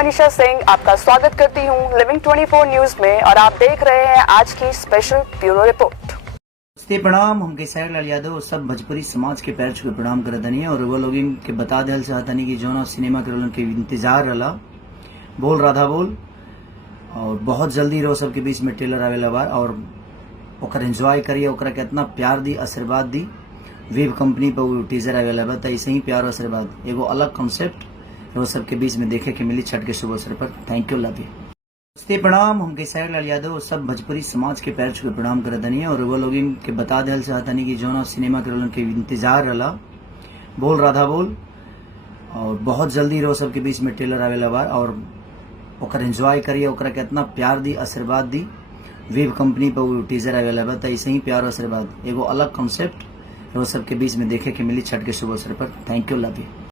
मनीषा सिंह आपका स्वागत करती हूं लिविंग 24 न्यूज में और आप देख रहे हैं आज की स्पेशल ब्यूरो रिपोर्ट। प्रणाम, हम केसर लाल यादव और सब भोजपुरी समाज के पैर छू प्रणाम करत हनी और वो लोग के बता दिल चाहतनी कि जौना सिनेमा के के इंतजार रहा बोल राधा बोल और बहुत जल्दी रो सबके बीच में ट्रेलर आवेला बा और ओकर एंजॉय करिए, ओकरा के इतना प्यार दी, आशीर्वाद दी। वेब कंपनी पर वो टीजर आवेला बा, ऐसे ही प्यार और आशीर्वाद एगो अलग कॉन्सेप्ट वो सबके बीच में देखे के मिली छठ के शुभ अवसर पर। Thank you, love you. प्रणाम, हम केसर लाल यादव और सब भोजपुरी समाज के पैर छू प्रणाम करत हनी और वो लोग के बता दिल चाहतनी कि जौना सिनेमा के इंतजार रहा बोल राधा बोल और बहुत जल्दी रो सबके बीच में ट्रेलर आवेला बा और ओकर एंजॉय करिए, ओकरा के इतना प्यार दी, आशीर्वाद दी। वेब कंपनी पर वो टीजर आवेला बा, ऐसे ही प्यार और आशीर्वाद एगो अलग कॉन्सेप्ट वो सबके बीच में देखे के मिली छठ के शुभ अवसर पर। Thank you, love you.